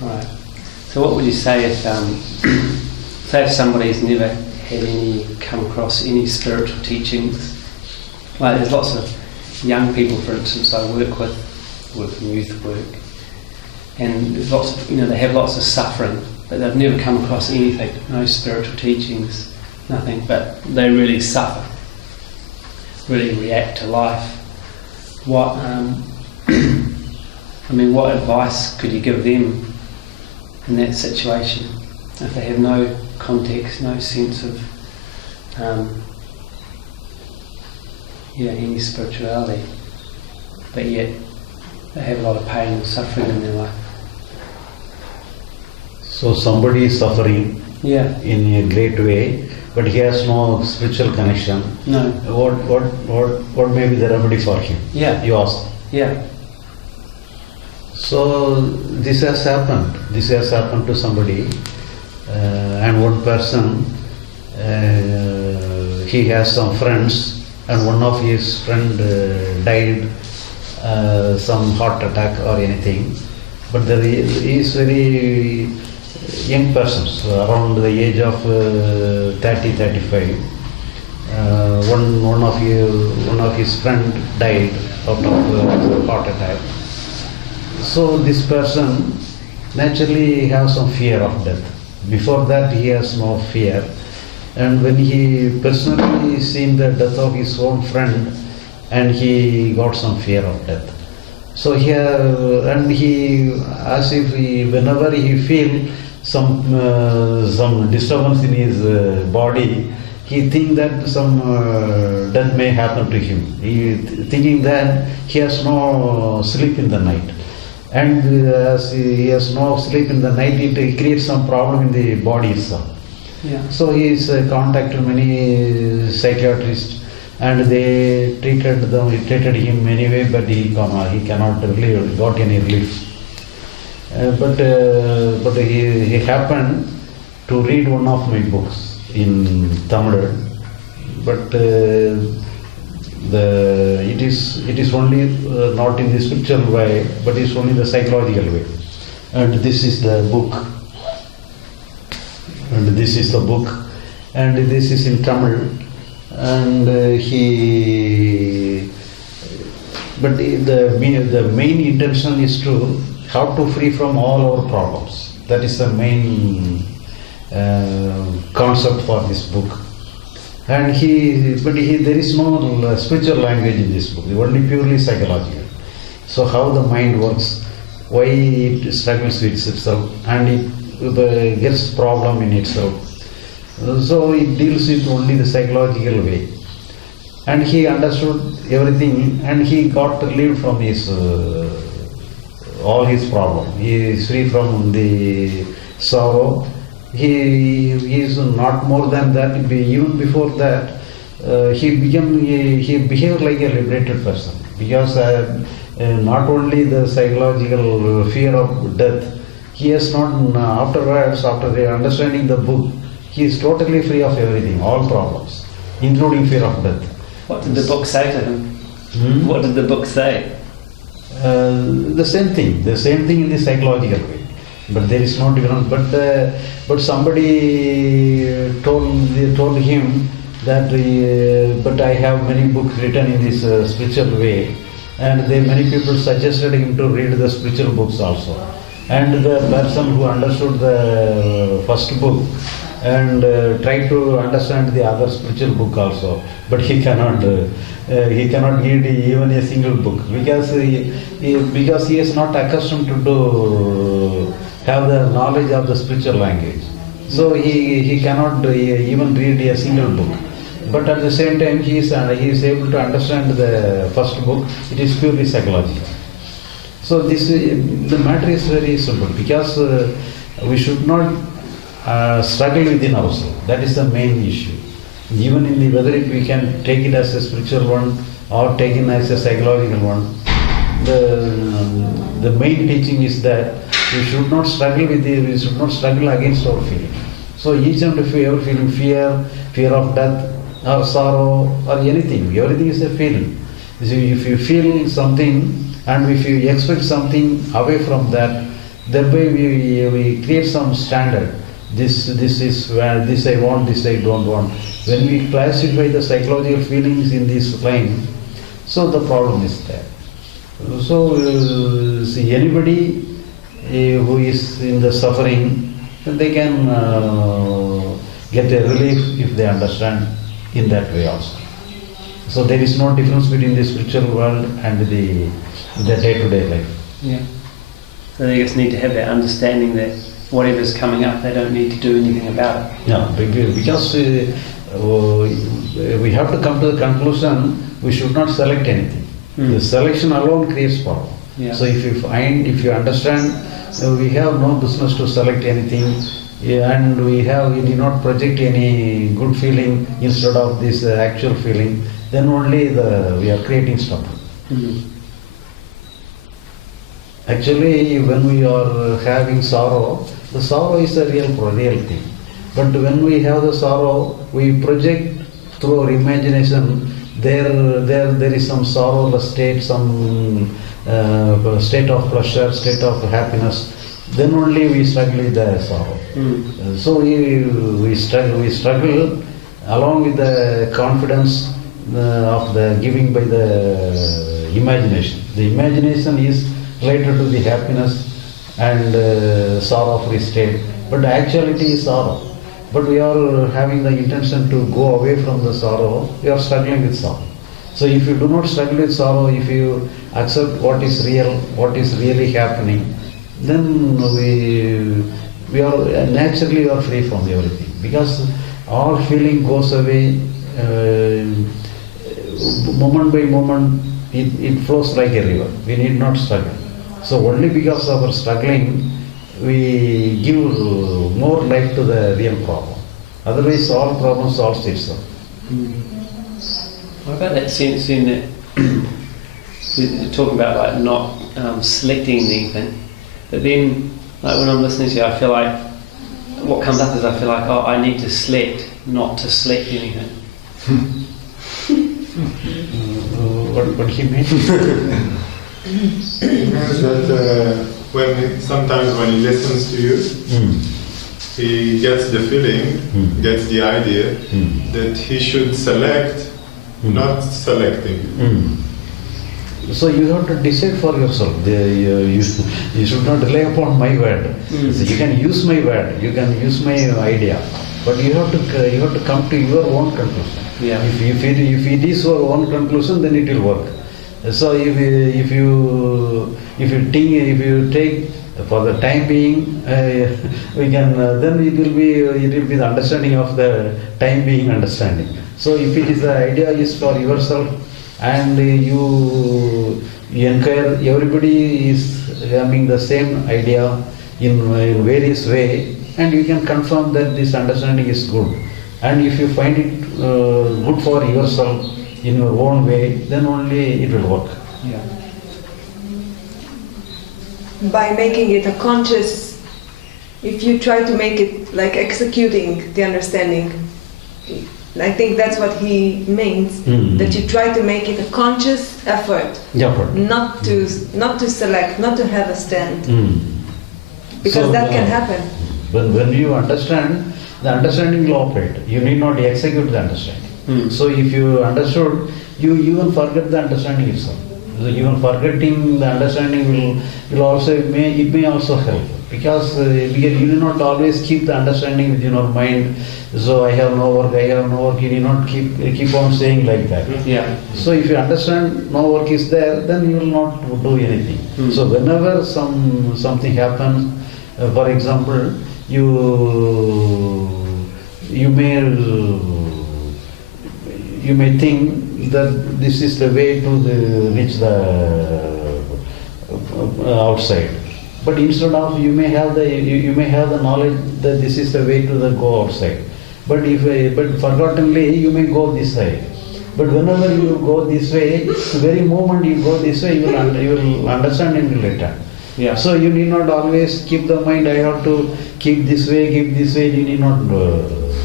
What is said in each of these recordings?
Right. So what would you say if, say if somebody's never come across any spiritual teachings? Like there's lots of young people, for instance, I work in youth work, and there's lots of, they have lots of suffering, but they've never come across anything, no spiritual teachings, nothing, but they really suffer, really react to life. What what advice could you give them in that situation if they have no context, no sense of any spirituality, but yet they have a lot of pain and suffering in their life? So somebody is suffering in a great way, but he has no spiritual connection. No. What may be the remedy for him? Yeah. You ask. Yeah. So this has happened. This has happened to somebody, and one person, he has some friends, and one of his friend died, some heart attack or anything. But he is very young person, so around the age of 30-35. One of his friend died out of heart attack. So this person naturally has some fear of death. Before that he has no fear, and when he personally seen the death of his own friend, and he got some fear of death. So whenever he feel some disturbance in his body, he think that some death may happen to him. He thinking that he has no sleep in the night. And as he has no sleep in the night, it creates some problem in the body itself. Yeah. So he is contacted many psychiatrists, and they treated him anyway, but he cannot really got any relief. But he happened to read one of my books in Tamil, but it is only not in the spiritual way, but it's only the psychological way. And this is the book. And this is in Tamil. And the main intention is to how to free from all our problems. That is the main concept for this book. And there is no spiritual language in this book, only purely psychological. So how the mind works, why it struggles with itself, and it gets problem in itself. So it deals with only the psychological way. And he understood everything, and he got relieved from his all his problem. He is free from the sorrow. He is not more than that. Even before that, he behaved like a liberated person, because not only the psychological fear of death, he has not afterwards, after understanding the book, he is totally free of everything, all problems, including fear of death. What did the book say to him? What did the book say? The same thing in the psychological way. But there is no difference. But somebody told him that but I have many books written in this spiritual way, and many people suggested him to read the spiritual books also. And the person who understood the first book and tried to understand the other spiritual book also, but he cannot read even a single book, because he is not accustomed to have the knowledge of the spiritual language. So he cannot even read a single book. But at the same time, he is able to understand the first book. It is purely psychological. So the matter is very simple, because we should not struggle within ourselves. That is the main issue. Even in whether we can take it as a spiritual one or take it as a psychological one, the main teaching is that we should not struggle against our feeling. So each and every feeling, fear of death or sorrow or anything, everything is a feeling. So if you feel something and if you expect something away from that, Thereby we create some standard. This is where this I want, this I don't want. When we classify the psychological feelings in this line, so the problem is there. So see, anybody who is in the suffering, they can get a relief if they understand in that way also. So there is no difference between the spiritual world and the day-to-day life. Yeah. So they just need to have that understanding that whatever's coming up, they don't need to do anything about it. Yeah, because we have to come to the conclusion we should not select anything. The selection alone creates problem. Yeah. So if you understand, we have no business to select anything, and we need not project any good feeling instead of this actual feeling, then only we are creating stuff. Actually, when we are having sorrow, the sorrow is a real thing. But when we have the sorrow, we project through our imagination. There is some sorrow, state, some state of pleasure, state of happiness. Then only we struggle with the sorrow. So we struggle along with the confidence of the giving by the imagination. The imagination is related to the happiness and sorrow-free state, but the actuality is sorrow. But we are having the intention to go away from the sorrow, we are struggling with sorrow. So if you do not struggle with sorrow, if you accept what is real, what is really happening, then we are naturally free from everything. Because all feeling goes away, moment by moment, it flows like a river. We need not struggle. So only because of our struggling, we give more life to the real problem. Otherwise, all problems solve itself. What about that sense in that you're talking about like not selecting anything, but then like when I'm listening to you, I feel like what comes up is I feel like, oh, I need to select, not to select anything. What he means? It means that sometimes when he listens to you, he gets the feeling, gets the idea that he should select, not selecting. So you have to decide for yourself. You should not rely upon my word. So you can use my word, you can use my idea, but you have to come to your own conclusion. Yeah. If it is your own conclusion, then it will work. So if you take for the time being, we can then it will be the understanding of the time being understanding. So if it is the idea is for yourself and you inquire, everybody is having the same idea in various way, and you can confirm that this understanding is good. And if you find it good for yourself in your own way, then only it will work. Yeah. By making it a conscious, if you try to make it like executing the understanding, I think that's what he means, that you try to make it a conscious effort, not to select, not to have a stand, because so, that can happen. When you understand, the understanding will operate. You need not execute the understanding. So if you understood, you even forget the understanding itself. So even forgetting the understanding will also it may also help, because you do not always keep the understanding within your mind. So I have no work. You need not keep on saying like that. Yeah. So if you understand no work is there, then you will not do anything. So whenever something happens, for example, you may think that this is the way to reach the outside, but instead of you may have the knowledge that this is the way to go outside, but forgottenly you may go this side. But whenever you go this way, the very moment you go this way, you will understand and will return. Yeah. So you need not always keep the mind, I have to keep this way. You need not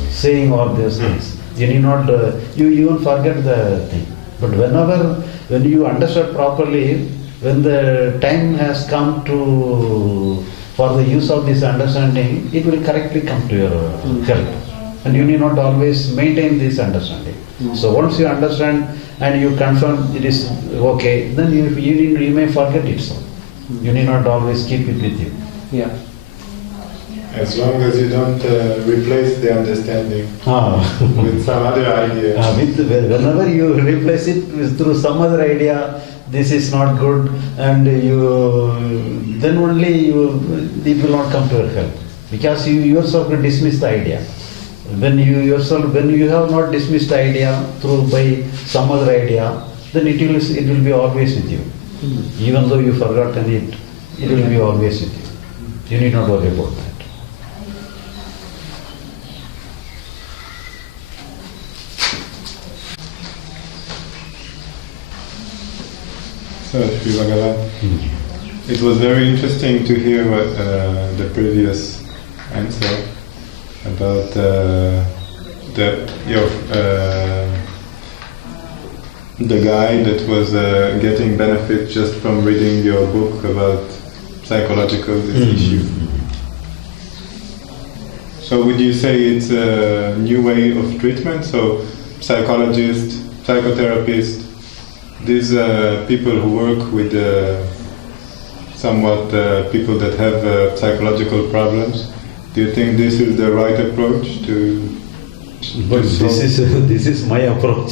saying all those things. You need not, you even forget the thing. But when you understand properly, when the time has come to for the use of this understanding, it will correctly come to your help. And you need not always maintain this understanding. So once you understand and you confirm it is okay, then you may forget it. So you need not always keep it with you. Yeah. As long as you don't replace the understanding with some other idea. Whenever you replace it through some other idea, this is not good, and then only it will not come to your help, because you yourself will dismiss the idea. When you have not dismissed the idea by some other idea, then it will be always with you. Even though you forgotten it, it will be always with you. You need not worry about that. So, Shri Bhagavan, it was very interesting to hear what the previous answer about the guy that was getting benefit just from reading your book about psychological issue. So would you say it's a new way of treatment? So psychologists, psychotherapists, these people who work with somewhat people that have psychological problems, do you think this is the right approach to? But this is my approach.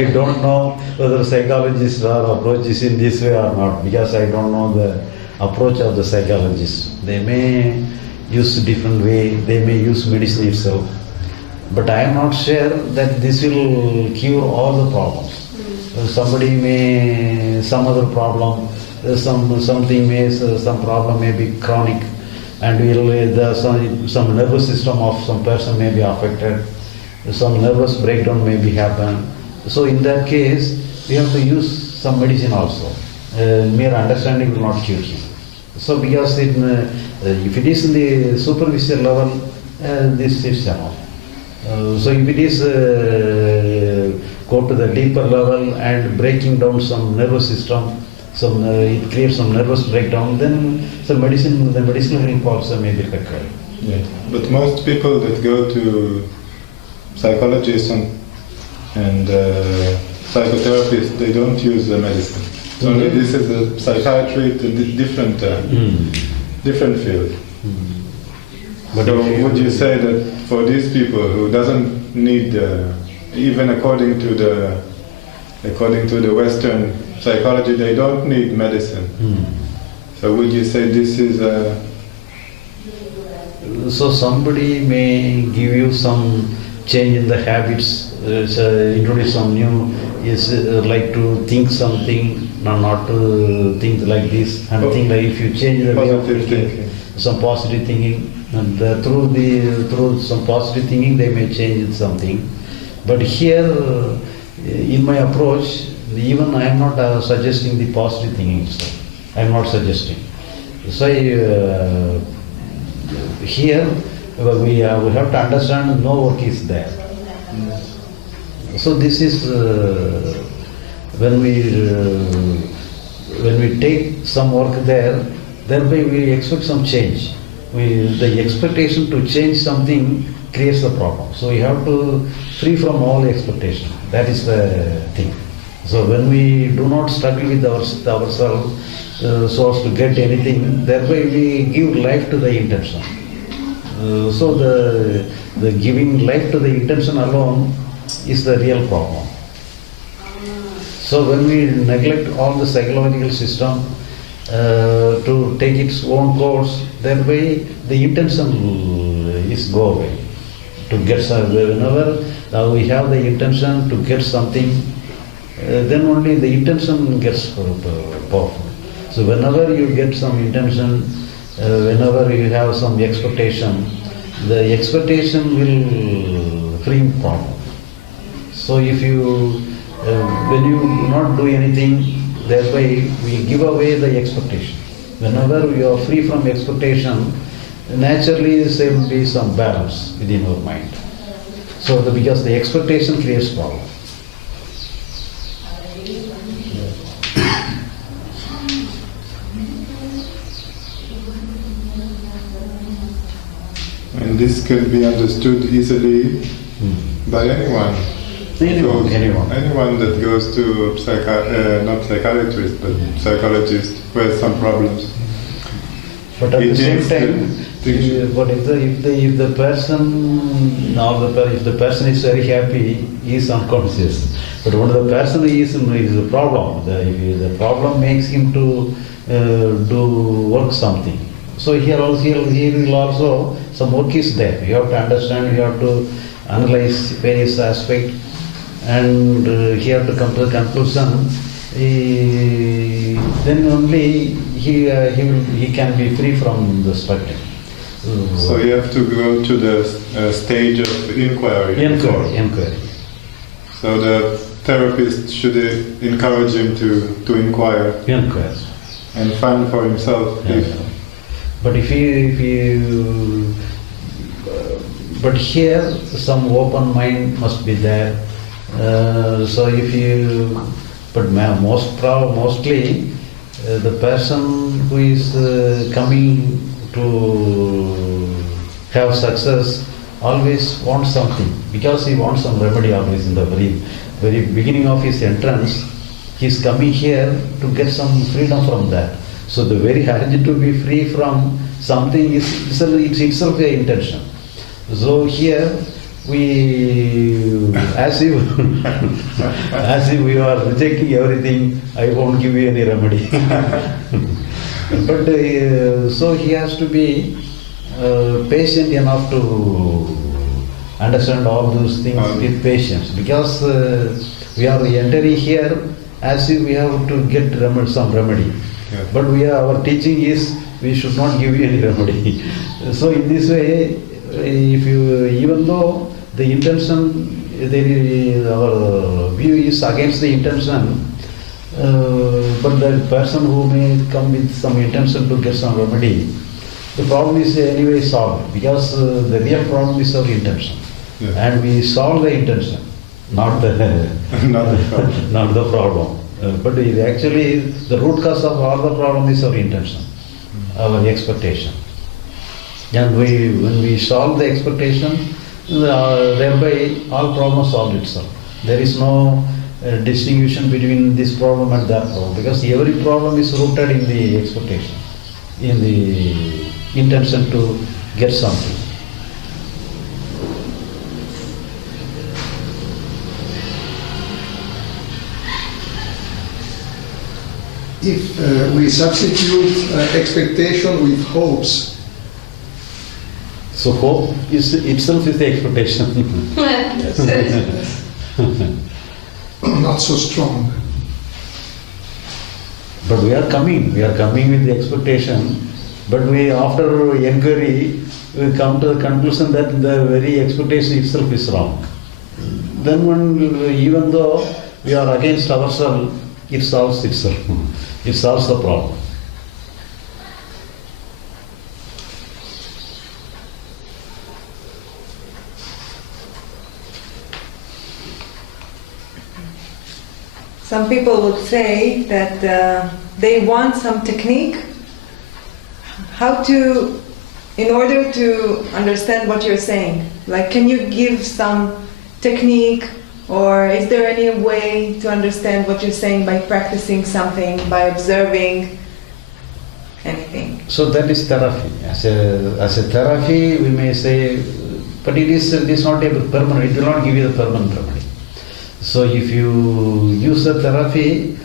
I don't know whether psychologists are approaches in this way or not, because I don't know the approach of the psychologists. They may use different way, they may use medicine itself, but I am not sure that this will cure all the problems. Somebody may, some other problem, some problem may be chronic, and some nervous system of some person may be affected, some nervous breakdown may be happen. So in that case, we have to use some medicine also. Mere understanding will not cure him. So because if it is in the superficial level, this is enough. So if it is go to the deeper level and breaking down some nervous system, it creates some nervous breakdown, then the medicinal help also may be required. Yeah. But most people that go to psychologists and psychotherapists, they don't use the medicine. So this is a psychiatry, a different field. But so would you say that for these people who doesn't need, even according to the Western psychology, they don't need medicine. So would you say this is a... So somebody may give you some change in the habits, introduce some new, like to think something, not to think like this, and think like if you change the way of thinking, some positive thinking, and through some positive thinking they may change something. But here, in my approach, even I am not suggesting the positive thinking itself. I am not suggesting. So here we have to understand no work is there. So this is when we take some work there, thereby we expect some change. The expectation to change something creates the problem. So we have to free from all expectation. That is the thing. So when we do not struggle with ourselves so as to get anything, thereby we give life to the intention. So the giving life to the intention alone is the real problem. So when we neglect all the psychological system to take its own course, thereby the intention is go away. To get whenever we have the intention to get something, then only the intention gets powerful. So whenever you get some intention, whenever you have some expectation, the expectation will free problem. So if you, when you do not do anything, thereby we give away the expectation. Whenever we are free from expectation, naturally there will be some balance within our mind. So because the expectation creates problem. And this can be understood easily by anyone. Anyone that goes to not psychiatrist, but psychologist who has some problems. But at the same time, but if the person if the person is very happy, he is unconscious. But when the person is a problem, if the problem makes him to do work something. So here will also some work is there. You have to understand. You have to analyze various aspects, and he have to come to the conclusion. Then only he can be free from the spectrum. So you have to go to the stage of inquiry. Inquiry. So the therapist should encourage him to inquire. And find for himself. But but here some open mind must be there. So if you, but mostly the person who is coming to have success always wants something, because he wants some remedy always in the very beginning of his entrance. He is coming here to get some freedom from that. So the very urge to be free from something is itself an intention. So here we, as if we are rejecting everything, I won't give you any remedy. But so he has to be patient enough to understand all those things with patience, because we are entering here as if we have to get some remedy. Yeah. But our teaching is we should not give you any remedy. So in this way, if you, even though the intention, our view is against the intention, but the person who may come with some intention to get some remedy, the problem is anyway solved, because the real problem is our intention. Yeah. And we solve the intention, not the problem. not the problem. But it actually, the root cause of all the problem is our intention, our expectation. And when we solve the expectation, thereby all problems solved itself. There is no distinction between this problem and that problem, because every problem is rooted in the expectation, in the intention to get something. If we substitute expectation with hopes. So hope is itself is the expectation. Not so strong. But we are coming with the expectation, but we, after inquiry, we come to the conclusion that the very expectation itself is wrong. Then even though we are against ourselves, it solves itself. It solves the problem. Some people would say that they want some technique, in order to understand what you're saying. Like, can you give some technique, or is there any way to understand what you're saying by practicing something, by observing anything? So that is therapy. As a therapy, we may say, but it is not a permanent. It will not give you the permanent remedy. So if you use the therapy,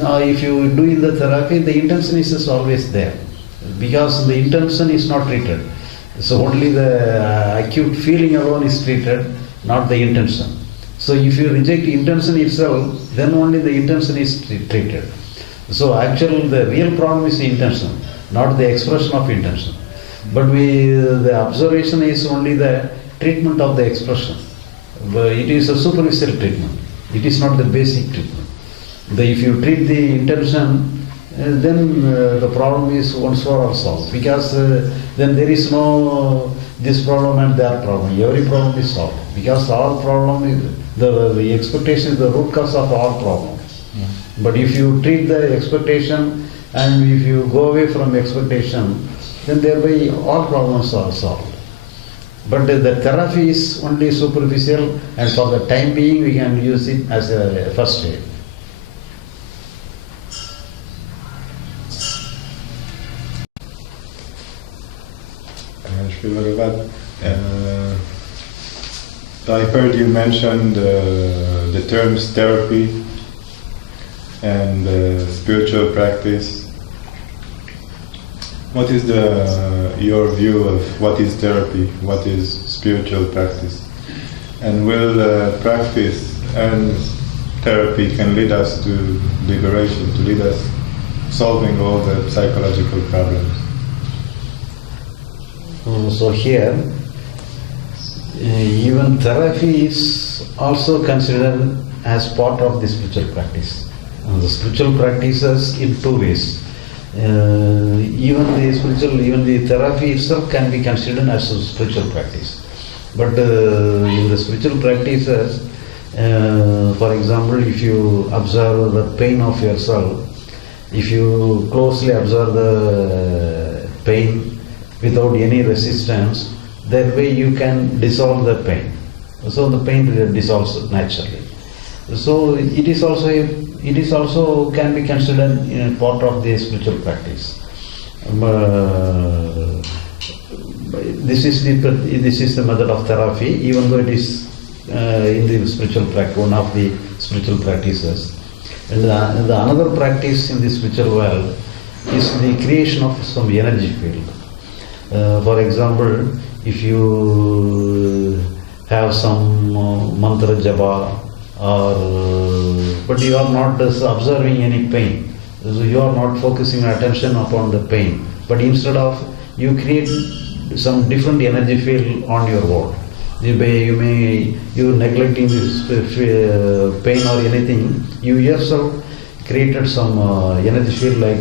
if you do in the therapy, the intention is always there, because the intention is not treated. So only the acute feeling alone is treated, not the intention. So if you reject intention itself, then only the intention is treated. So actually the real problem is the intention, not the expression of intention. But the observation is only the treatment of the expression. It is a superficial treatment. It is not the basic treatment. If you treat the intention, then the problem is once for all solved, because then there is no this problem and that problem. Every problem is solved, because all problem is the expectation is the root cause of all problems. Yeah. But if you treat the expectation and if you go away from expectation, then thereby all problems are solved. But the therapy is only superficial, and for the time being we can use it as a first aid. I heard you mention the terms therapy and spiritual practice. What is your view of what is therapy, what is spiritual practice? And will practice and therapy can lead us to liberation, to lead us solving all the psychological problems? So here, even therapy is also considered as part of the spiritual practice. The spiritual practices in two ways. Even the therapy itself can be considered as a spiritual practice. But in the spiritual practices, for example, if you observe the pain of yourself, if you closely observe the pain without any resistance, that way you can dissolve the pain. So the pain dissolves naturally. So it is also can be considered part of the spiritual practice. This is the method of therapy, even though it is in the spiritual practice, one of the spiritual practices. And the another practice in the spiritual world is the creation of some energy field. For example, if you have some mantra japa, but you are not observing any pain, so you are not focusing attention upon the pain, but instead of you create some different energy field on your world. You neglecting this pain or anything, you yourself created some energy field like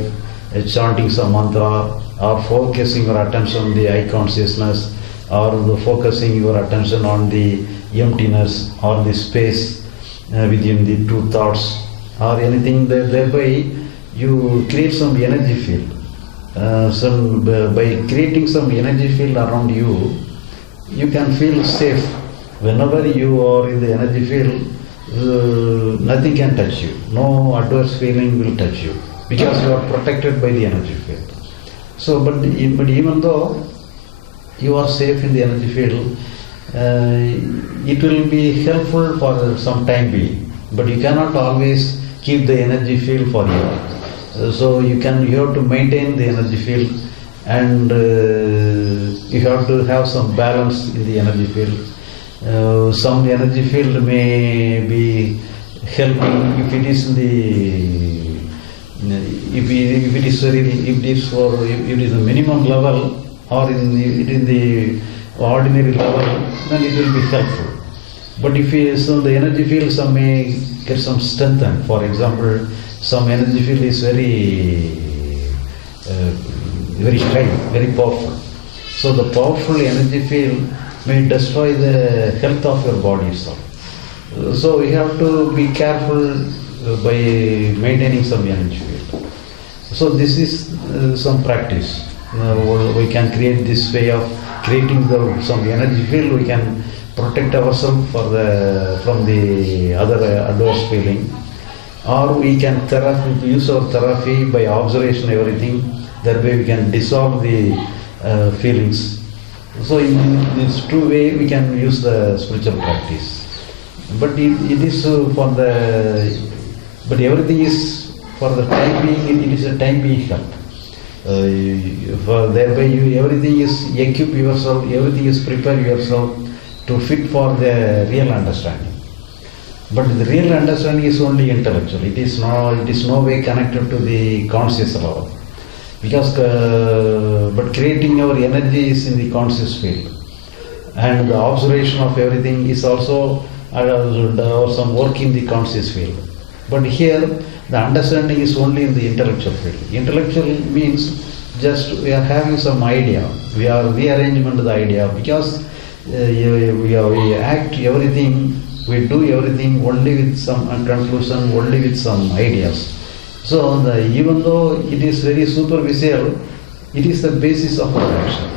chanting some mantra, or focusing your attention on the eye consciousness, or focusing your attention on the emptiness or the space within the two thoughts, or anything. Thereby you create some energy field. By creating some energy field around you, you can feel safe. Whenever you are in the energy field, nothing can touch you. No adverse feeling will touch you, because you are protected by the energy field. So, but even though you are safe in the energy field, it will be helpful for some time being, but you cannot always keep the energy field for you. So you have to maintain the energy field, and you have to have some balance in the energy field. Some energy field may be helping if it is in the if it is a minimum level, or in the ordinary level, then it will be helpful. But if the energy field, some may get some strengthened. For example, some energy field is very high, very powerful. So the powerful energy field may destroy the health of your body itself. So we have to be careful by maintaining some energy field. So this is some practice. We can create this way of creating some energy field. We can protect ourselves from the other adverse feeling, or we can use our therapy by observation everything. That way we can dissolve the feelings. So in this two way we can use the spiritual practice. But it is but everything is for the time being. It is a time being help. Thereby everything is equip yourself, everything is prepare yourself to fit for the real understanding. But the real understanding is only intellectual. It is no way connected to the conscious level. Because but creating our energy is in the conscious field, and the observation of everything is also some work in the conscious field. But here the understanding is only in the intellectual field. Intellectual means just we are having some idea, we are rearrangement of the idea, because we act everything, we do everything only with some conclusion, only with some ideas. So even though it is very superficial, it is the basis of our action.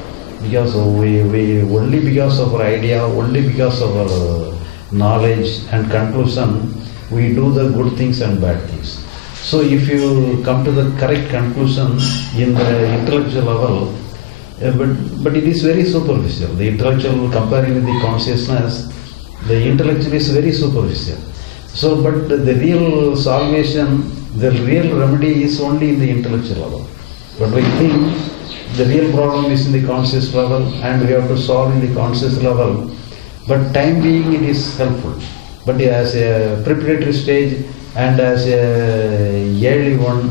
because we only because of our idea, only because of our knowledge and conclusion, we do the good things and bad things. So if you come to the correct conclusion in the intellectual level, but it is very superficial. The intellectual comparing with the consciousness, the intellectual is very superficial. So, but the real salvation, the real remedy is only in the intellectual level. But we think the real problem is in the conscious level and we have to solve in the conscious level. But time being it is helpful. But as a preparatory stage and as a early one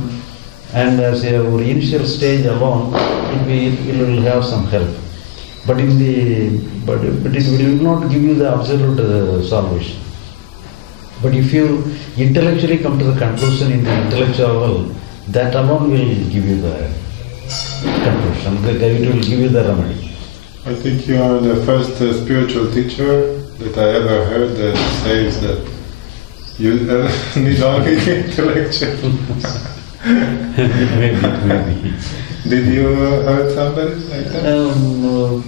and as a initial stage alone, it will have some help. But it will not give you the absolute salvation. But if you intellectually come to the conclusion in the intellectual level, that alone will give you the conclusion. It will give you the remedy. I think you are the first spiritual teacher that I ever heard that says that you need only intellectual. Maybe. Did you heard somebody like that?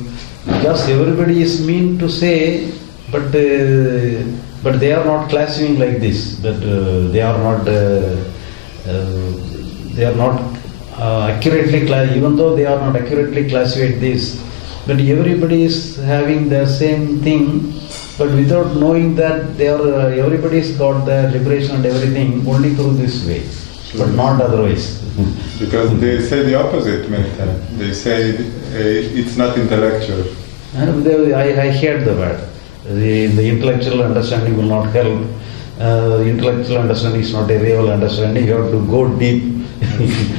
Because everybody is mean to say, but they are not classifying like this. That they are not accurately even though they are not accurately classified this. But everybody is having the same thing, but without knowing that they are everybody's got the liberation and everything only through this way, but not otherwise. Because they say the opposite many times. They say it's not intellectual. I heard the word. The intellectual understanding will not help. Intellectual understanding is not a real understanding. You have to go deep.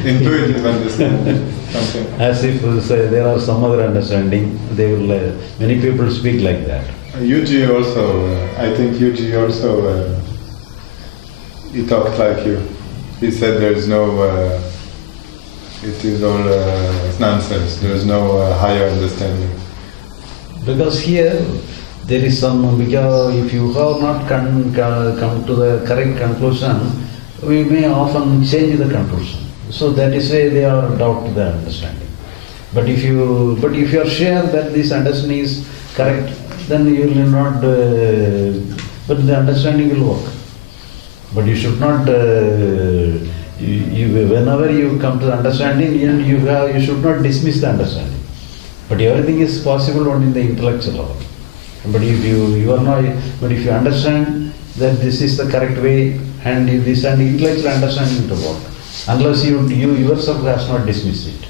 Intuitive understanding. Something. As if there are some other understanding. They will. Many people speak like that. Yuji also. I think Yuji also. He talked like you. He said there's no. It is all nonsense. There's no higher understanding. Because here there is some, because if you have not come to the correct conclusion, we may often change the conclusion. So that is why they are doubt the understanding. But if you are sure that this understanding is correct, then you will not. But the understanding will work. But you should not. Whenever you come to the understanding, you should not dismiss the understanding. But everything is possible only in the intellectual level. But if you are not, but if you understand that this is the correct way, and this and intellectual understanding to work, unless you yourself has not dismissed it.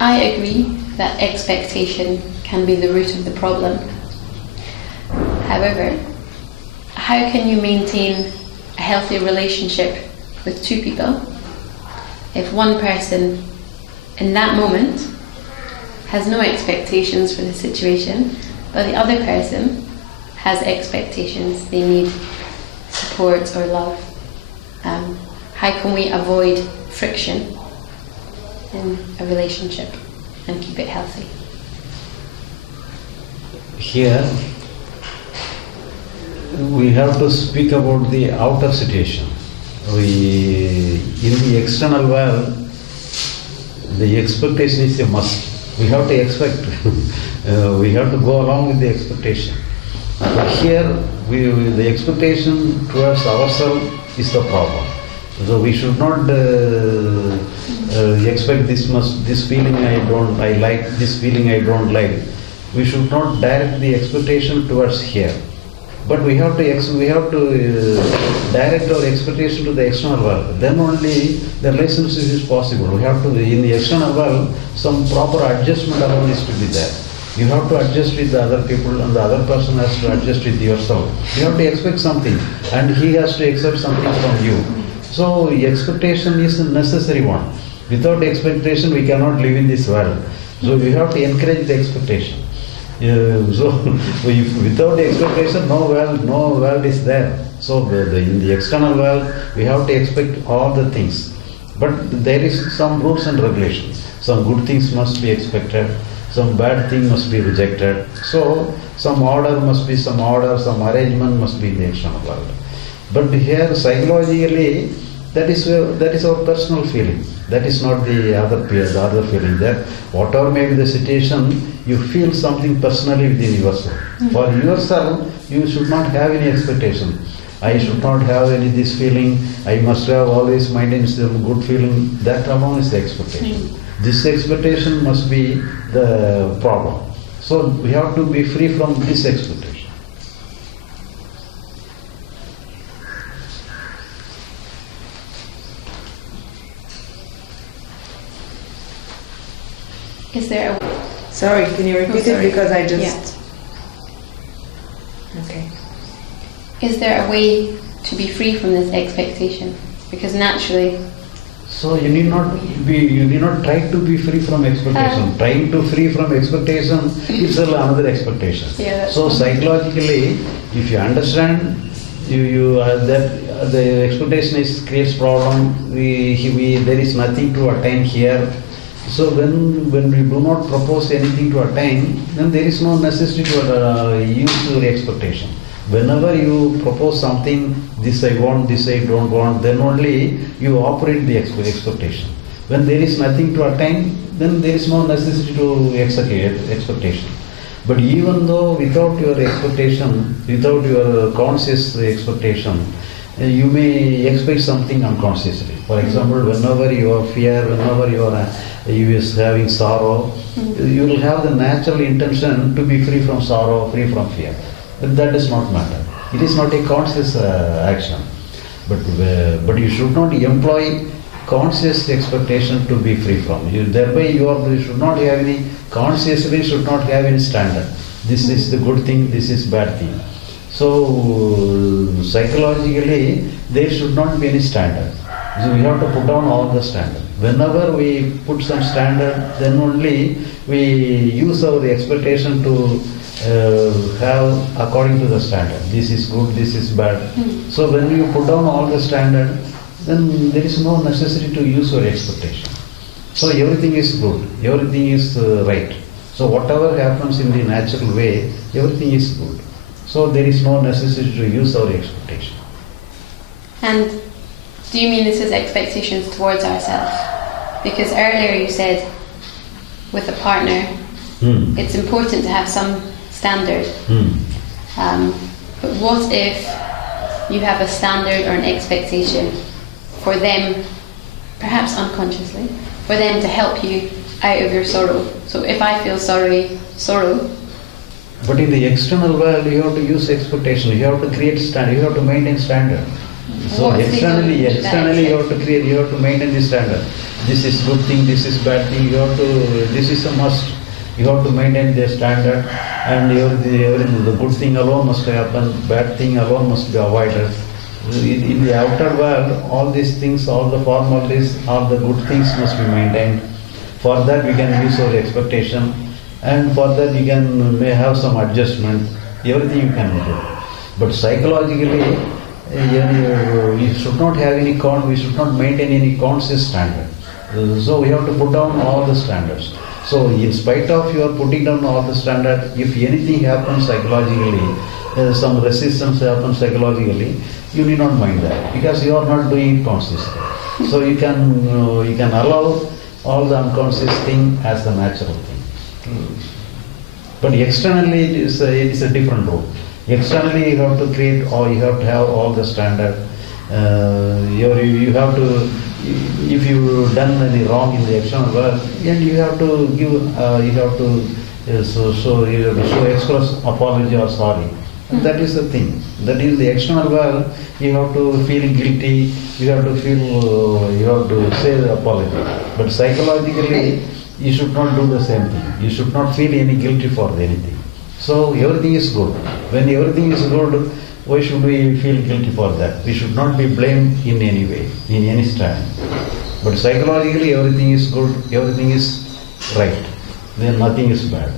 I agree that expectation can be the root of the problem. However, how can you maintain a healthy relationship with two people if one person in that moment has no expectations for the situation, but the other person has expectations, they need support or love? How can we avoid friction in a relationship and keep it healthy? Here we have to speak about the outer situation. In the external world, the expectation is a must. We have to expect. We have to go along with the expectation. But here, the expectation towards ourselves is the problem. So we should not expect this feeling I like, this feeling I don't like. We should not direct the expectation towards here. But we have to direct our expectation to the external world. Then only the relationship is possible. We have to, in the external world, some proper adjustment alone is to be there. You have to adjust with the other people, and the other person has to adjust with yourself. You have to expect something, and he has to accept something from you. So expectation is a necessary one. Without expectation, we cannot live in this world. So we have to encourage the expectation. Without the expectation, no world is there. So in the external world, we have to expect all the things. But there is some rules and regulations. Some good things must be expected. some bad thing must be rejected. So some order must be some order, some arrangement must be in the external world. But here psychologically, that is our personal feeling. That is not the other feeling. That whatever may be the situation, you feel something personally within yourself. For yourself, you should not have any expectation. I should not have any this feeling. I must have always maintained some good feeling. That alone is the expectation. This expectation must be the problem. So we have to be free from this expectation. Is there a... Sorry, can you repeat it? Because I just... Okay. Is there a way to be free from this expectation? Because naturally... So you need not try to be free from expectation. Trying to free from expectation is another expectation. Yeah, so psychologically, if you understand that the expectation creates problem, there is nothing to attain here. So when we do not propose anything to attain, then there is no necessity to use your expectation. Whenever you propose something, this I want, this I don't want, then only you operate the expectation. When there is nothing to attain, then there is no necessity to execute expectation. But even though without your expectation, without your conscious expectation, you may expect something unconsciously. For example, whenever you are fear, whenever you are having sorrow, you will have the natural intention to be free from sorrow, free from fear. But that does not matter. It is not a conscious action. But you should not employ conscious expectation to be free from. Thereby you should not have any, consciously should not have any standard. This is the good thing, this is bad thing. So psychologically there should not be any standard. So we have to put down all the standard. Whenever we put some standard, then only we use our expectation to have according to the standard. This is good, this is bad. So when you put down all the standard, then there is no necessity to use your expectation. So everything is good, everything is right. So whatever happens in the natural way, everything is good. So there is no necessity to use our expectation. And do you mean this is expectations towards ourselves? Because earlier you said with a partner, it's important to have some standard. But what if you have a standard or an expectation for them, perhaps unconsciously, for them to help you out of your sorrow? So if I feel sorrow. But in the external world, you have to use expectation. You have to create standard. You have to maintain standard. So externally you have to create. You have to maintain the standard. This is good thing. This is bad thing. This is a must. You have to maintain the standard, and the good thing alone must happen. Bad thing alone must be avoided. In the outer world, all these things, all the formalities, all the good things must be maintained. For that we can use our expectation, and for that you may have some adjustment. Everything you can do. But psychologically, we should not have any we should not maintain any conscious standard. So we have to put down all the standards. So in spite of your putting down all the standard, if anything happens psychologically, some resistance happens psychologically, you need not mind that, because you are not doing it consciously. So you can allow all the unconscious thing as the natural thing. But externally it is a different role. Externally you have to create, or you have to have all the standard. You have to, if you done any wrong in the external world, then you have to give, you have to express apology or sorry. And that is the thing. That is the external world. You have to feel guilty. You have to feel. You have to say the apology. But psychologically, you should not do the same thing. You should not feel any guilty for anything. So everything is good. When everything is good, why should we feel guilty for that? We should not be blamed in any way, in any stand. But psychologically, everything is good. Everything is right. Then nothing is bad.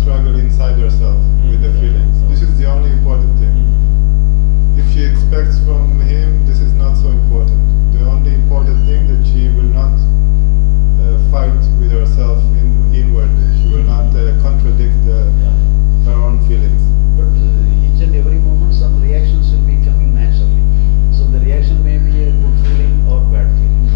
struggle inside yourself with the feelings. This is the only important thing. If she expects from him, this is not so important. The only important thing that she will not fight with herself inwardly. She will not contradict her own feelings. But each and every moment some reactions will be coming naturally. So the reaction may be a good feeling or bad feeling.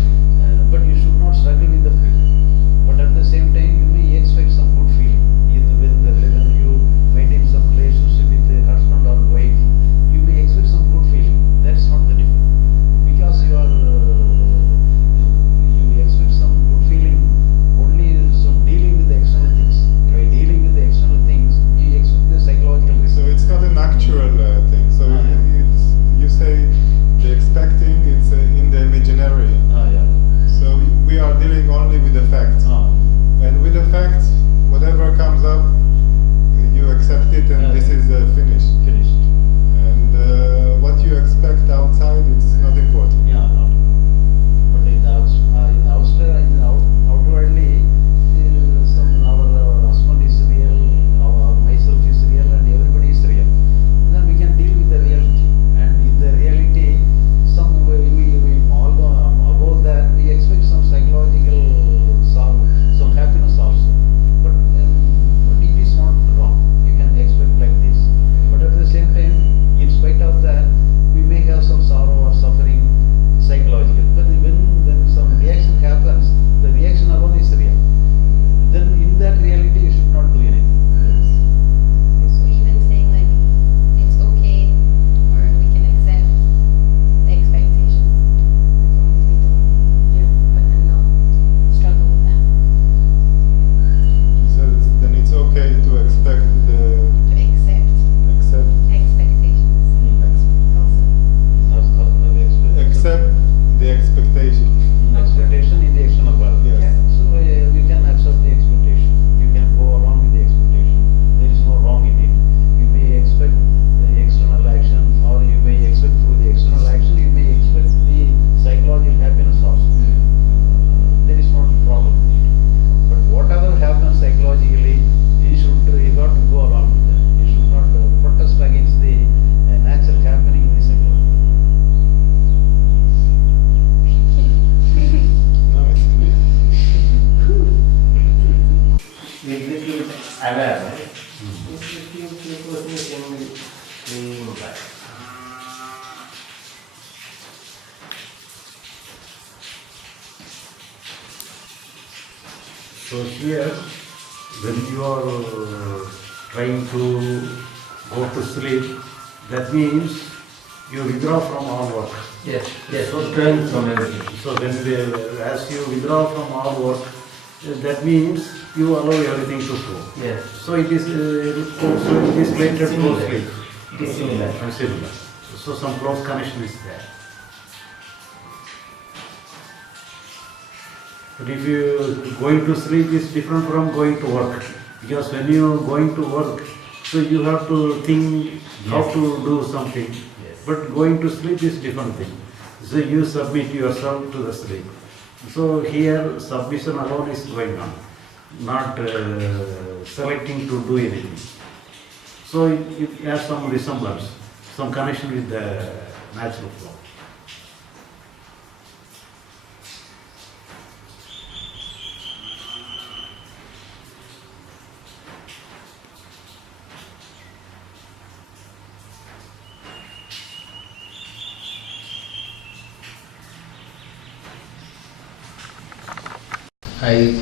But you should not struggle with the feeling. But at the same time you may expect some good feeling. Either when you maintain some relationship with the husband or wife, you may expect some good feeling. That's not the difference. Because you expect some good feeling only some dealing with the external things. By dealing with the external things, you expect the psychological result. So it's not an actual thing. So you say the expecting, it's in the imaginary. So we are dealing only with the facts. And with the facts, whatever comes up, you accept it and this is finished. Finished. And what you expect outside, it's not important. Yeah, not. But in outwardly, our husband is real, our myself is real, and everybody is real. Then we can deal with the reality. And in the reality, we all go above that, we expect some psychological some happiness also. But it is not wrong. You can expect like this. But at the same time, in spite of that, we may have some sorrow or suffering psychological. But when some reaction happens, the reaction alone is real. Then in that reality, you should not do anything. So even saying like it's okay, or we can accept the expectations as long as we don't put and not struggle with them. So then it's okay to expect To accept expectations also. accept the expectation. Expectation in the external world. Yes. So we can accept the expectation. You can go along with the expectation. There is no wrong in it. You may expect the external action, or you may expect through the external action, you may expect the psychological happiness also. There is no problem with it. But whatever happens psychologically, you got to go along with that. You should not protest against the natural happening in the psychology. No, it's clear. aware, right? If the person is generally being right. So here, when you are trying to go to sleep, that means you withdraw from all work. Yes, yes, so turn from everything. So as you withdraw from all work, that means you allow everything to flow. Yes. So it is related to Similar. sleep. It is similar. Similar. So some close connection is there. But if you going to sleep is different from going to work, because when you are going to work, so you have to think how to do something. Yes. But going to sleep is different thing. So you submit yourself to the sleep. So here submission alone is going on, not selecting to do anything. So it has some resemblance, some connection with the natural flow. I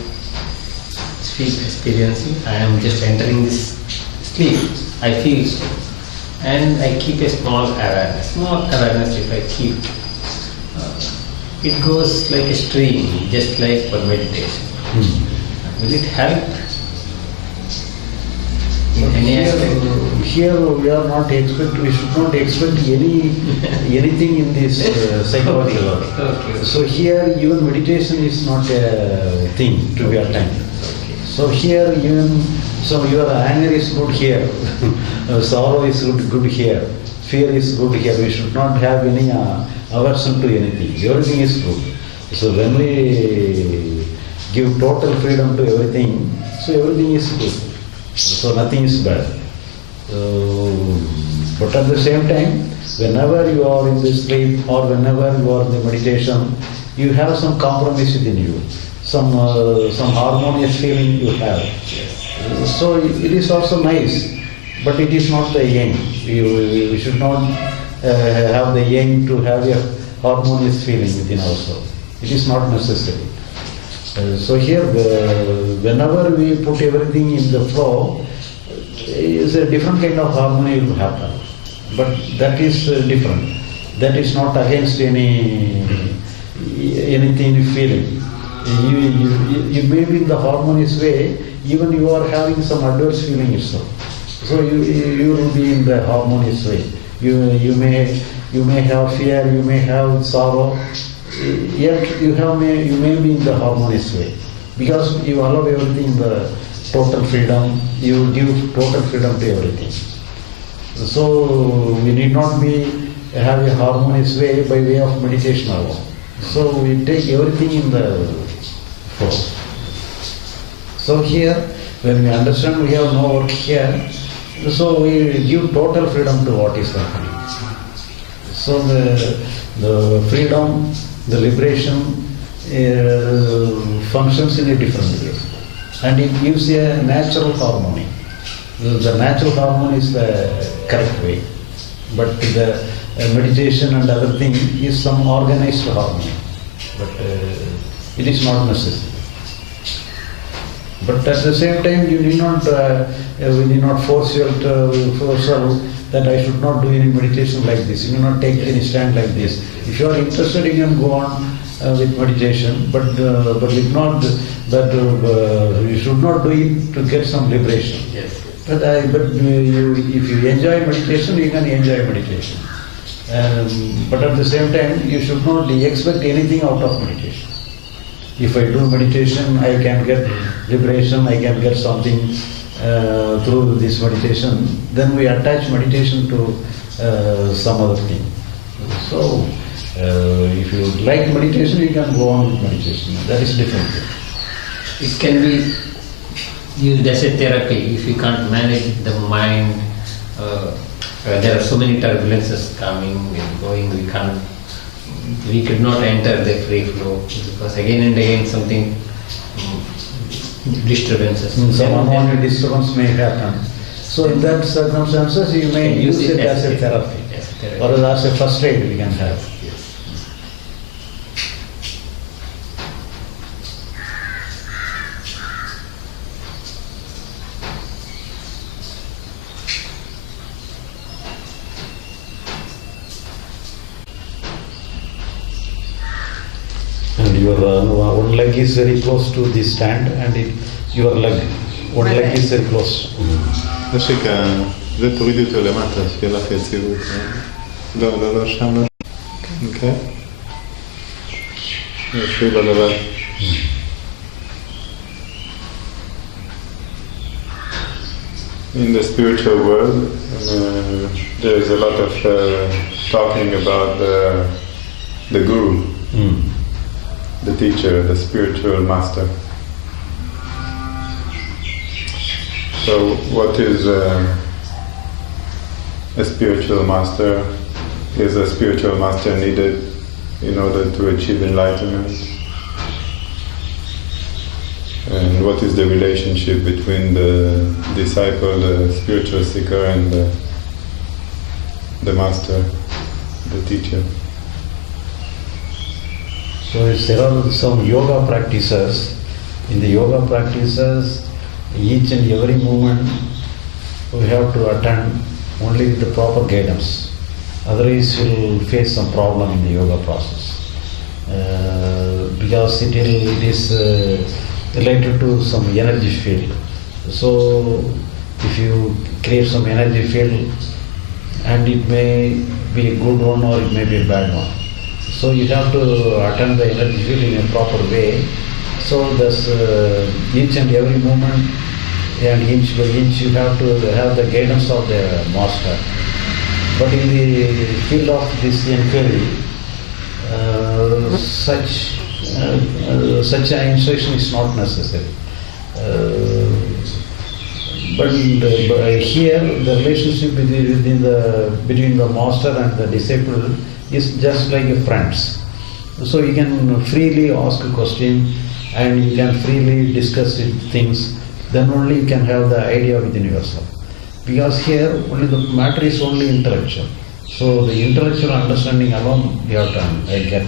feel experiencing, I am just entering this sleep, I feel so. And I keep a small awareness if I keep. It goes like a stream, just like for meditation. Will it help in any aspect? Here we are not we should not expect anything in this psychological. Okay. So here even meditation is not a thing to be attained. Okay. So here so your anger is good here, sorrow is good here, fear is good here. We should not have any aversion to anything. Everything is good. So when we give total freedom to everything, so everything is good. So nothing is bad. But at the same time, whenever you are in the sleep or whenever you are in the meditation, you have some compromise within you, some harmonious feeling you have. So it is also nice, but it is not the aim. We should not have the aim to have a harmonious feeling within ourselves. It is not necessary. So here, whenever we put everything in the flow, is a different kind of harmony will happen. But that is different. That is not against anything you feeling. You may be in the harmonious way, even you are having some adverse feeling itself. So you will be in the harmonious way. You may have fear, you may have sorrow, yet you may be in the harmonious way. Because you allow everything in the total freedom, you give total freedom to everything. So we need not have a harmonious way by way of meditation alone. So we take everything in the flow. So here, when we understand we have no work here, so we give total freedom to what is happening. So the freedom, the liberation functions in a different way. And it gives a natural harmony. The natural harmony is the correct way. But the meditation and other thing is some organized harmony. But it is not necessary. But at the same time, you need not, we need not force yourself that I should not do any meditation like this. You need not take any stand like this. If you are interested, you can go on with meditation, but if not, you should not do it to get some liberation. Yes. But if you enjoy meditation, you can enjoy meditation. But at the same time, you should not expect anything out of meditation. If I do meditation, I can get liberation, I can get something through this meditation. Then we attach meditation to some other thing. So, if you like meditation, you can go on with meditation. That is different. It can be used as a therapy if you can't manage the mind. There are so many turbulences coming and going. We could not enter the free flow because again and again something disturbances. Some unwanted disturbance may happen. So in that circumstances, you may use it as a therapy, or as a first aid we can have. And your one leg is very close to the stand, and your leg, one leg is very close. זה תורידי אותו למטה, שיהיה לך יציבות. לא, שם לא. אוקיי? יושבי בלבד. In the spiritual world, there is a lot of talking about the guru. The teacher, the spiritual master. So what is a spiritual master? Is a spiritual master needed in order to achieve enlightenment? And what is the relationship between the disciple, the spiritual seeker, and the master, the teacher? So there are some yoga practices. In the yoga practices, each and every movement we have to attend only with the proper guidance. Otherwise, you will face some problem in the yoga process because it is related to some energy field. So if you create some energy field, and it may be a good one or it may be a bad one. So you have to attend the energy field in a proper way. So thus each and every moment and inch by inch you have to have the guidance of the master. But in the field of this inquiry, such an instruction is not necessary. But here the relationship between the master and the disciple is just like a friends. So you can freely ask a question and you can freely discuss things. Then only you can have the idea within yourself. Because here only the matter is only intellectual. So the intellectual understanding alone you have to get.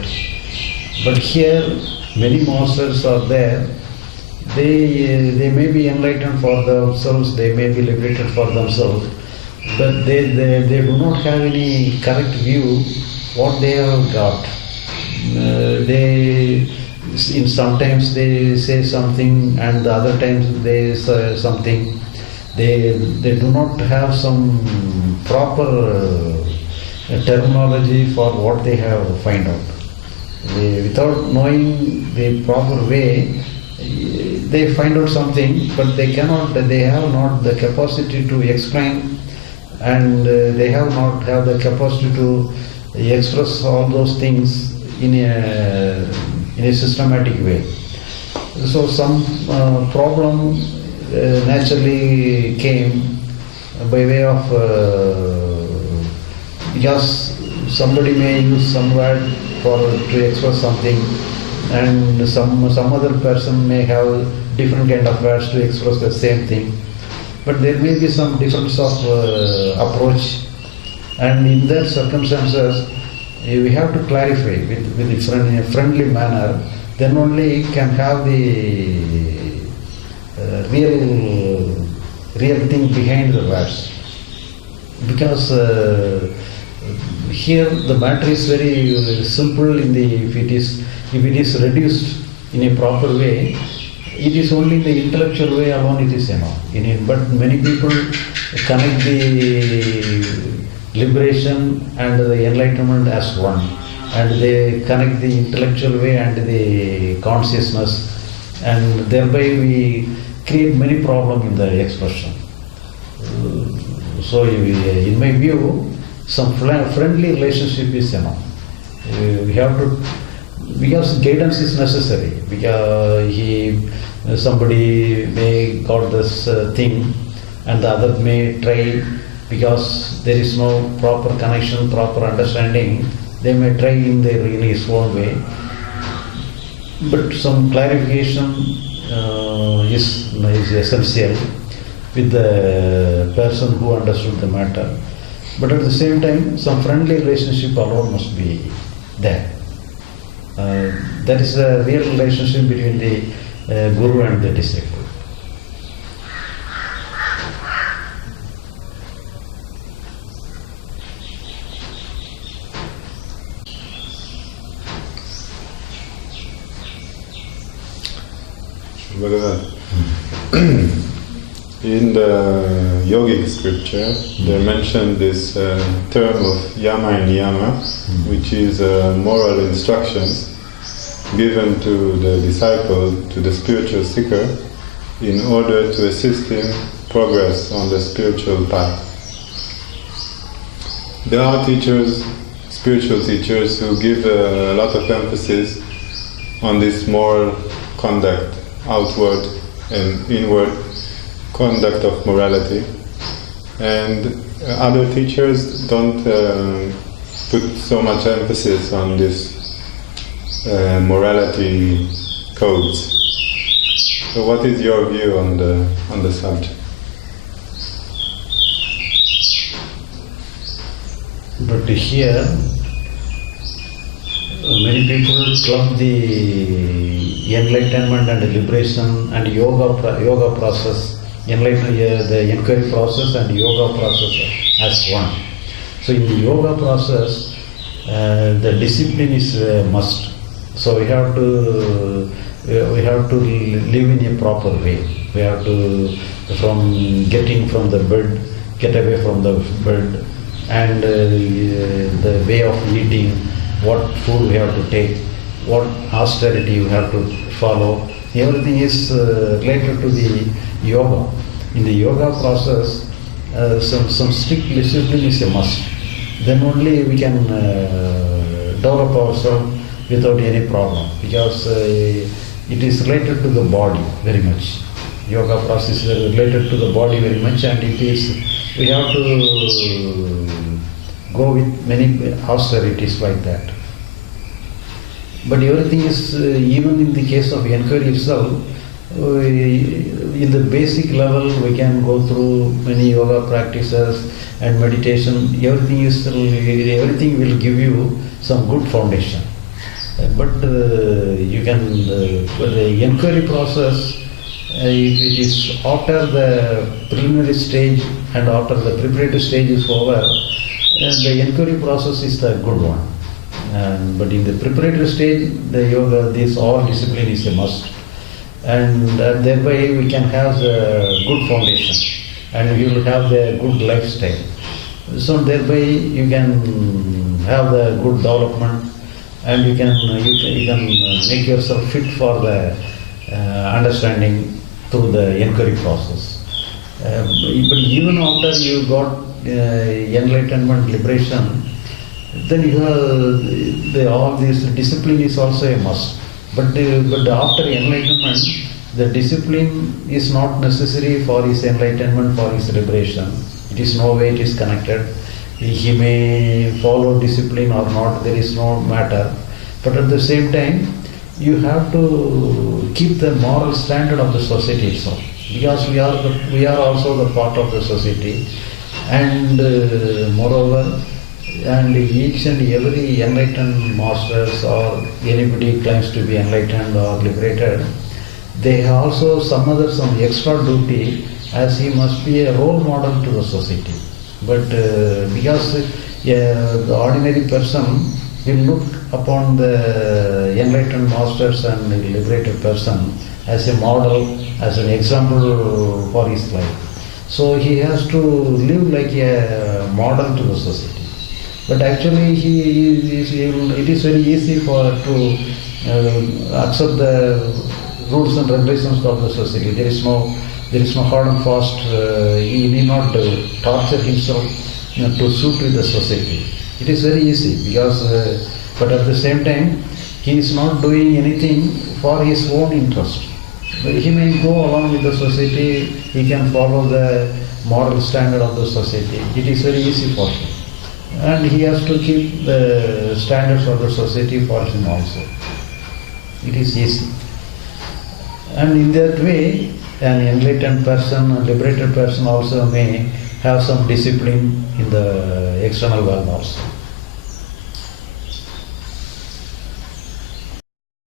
But here many masters are there. They may be enlightened for themselves, they may be liberated for themselves, but they do not have any correct view what they have got. Sometimes they say something and the other times they say something. They do not have some proper terminology for what they have find out. Without knowing the proper way, they find out something, but they have not the capacity to explain, and they have not have the capacity to express all those things in a systematic way. So some problem naturally came by way of because somebody may use some word to express something, and some other person may have different kind of words to express the same thing. But there may be some difference of approach, and in that circumstances we have to clarify with in a friendly manner. Then only can have the real thing behind the words. Because here the matter is very simple. If it is reduced in a proper way, it is only the intellectual way alone it is enough. But many people connect the liberation and the enlightenment as one, and they connect the intellectual way and the consciousness, and thereby we create many problems in the expression. So in my view, some friendly relationship is enough. We have to, because guidance is necessary, because somebody may got this thing and the other may try, because there is no proper connection, proper understanding, they may try in his own way. But some clarification is essential with the person who understood the matter. But at the same time, some friendly relationship alone must be there. That is a real relationship between the Guru and the disciple. In the yogic scripture, they mention this term of yama and niyama, which is moral instructions given to the disciple, to the spiritual seeker, in order to assist him progress on the spiritual path. There are teachers, spiritual teachers, who give a lot of emphasis on this moral conduct, outward and inward conduct of morality, and other teachers don't put so much emphasis on this morality codes. So what is your view on the subject? But here many people club the enlightenment and liberation and yoga process, the inquiry process and yoga process as one. So in the yoga process, the discipline is a must. So we have to live in a proper way. We have to, from getting from the bed, get away from the bed, and the way of eating, what food we have to take, what austerity we have to follow. Everything is related to the yoga. In the yoga process, some strict discipline is a must. Then only we can develop ourselves without any problem, because it is related to the body very much. Yoga process is related to the body very much, and we have to go with many austerities like that. But everything is, even in the case of inquiry itself, in the basic level we can go through many yoga practices and meditation. Everything will give you some good foundation. But you can, the inquiry process, if it is after the preliminary stage and after the preparatory stage is over, the inquiry process is the good one. But in the preparatory stage, the yoga, this all discipline is a must. And thereby we can have the good foundation and you will have the good lifestyle. So thereby you can have the good development and you can make yourself fit for the understanding through the inquiry process. But even after you got enlightenment, liberation, then you have all this discipline is also a must. But after enlightenment, the discipline is not necessary for his enlightenment, for his liberation. It is no way it is connected. He may follow discipline or not, there is no matter. But at the same time, you have to keep the moral standard of the society itself. Because we are also the part of the society. And moreover, and each and every enlightened masters or anybody claims to be enlightened or liberated, they have also some extra duty, as he must be a role model to the society. But because the ordinary person will look upon the enlightened masters and the liberated person as a model, as an example for his life. So he has to live like a model to the society. But actually it is very easy to accept the rules and regulations of the society. There is no hard and fast. He need not torture himself to suit with the society. It is very easy because, but at the same time, he is not doing anything for his own interest. But he may go along with the society. He can follow the moral standard of the society. It is very easy for him. And he has to keep the standards of the society for him also. It is easy. And in that way, an enlightened person, a liberated person also may have some discipline in the external world also.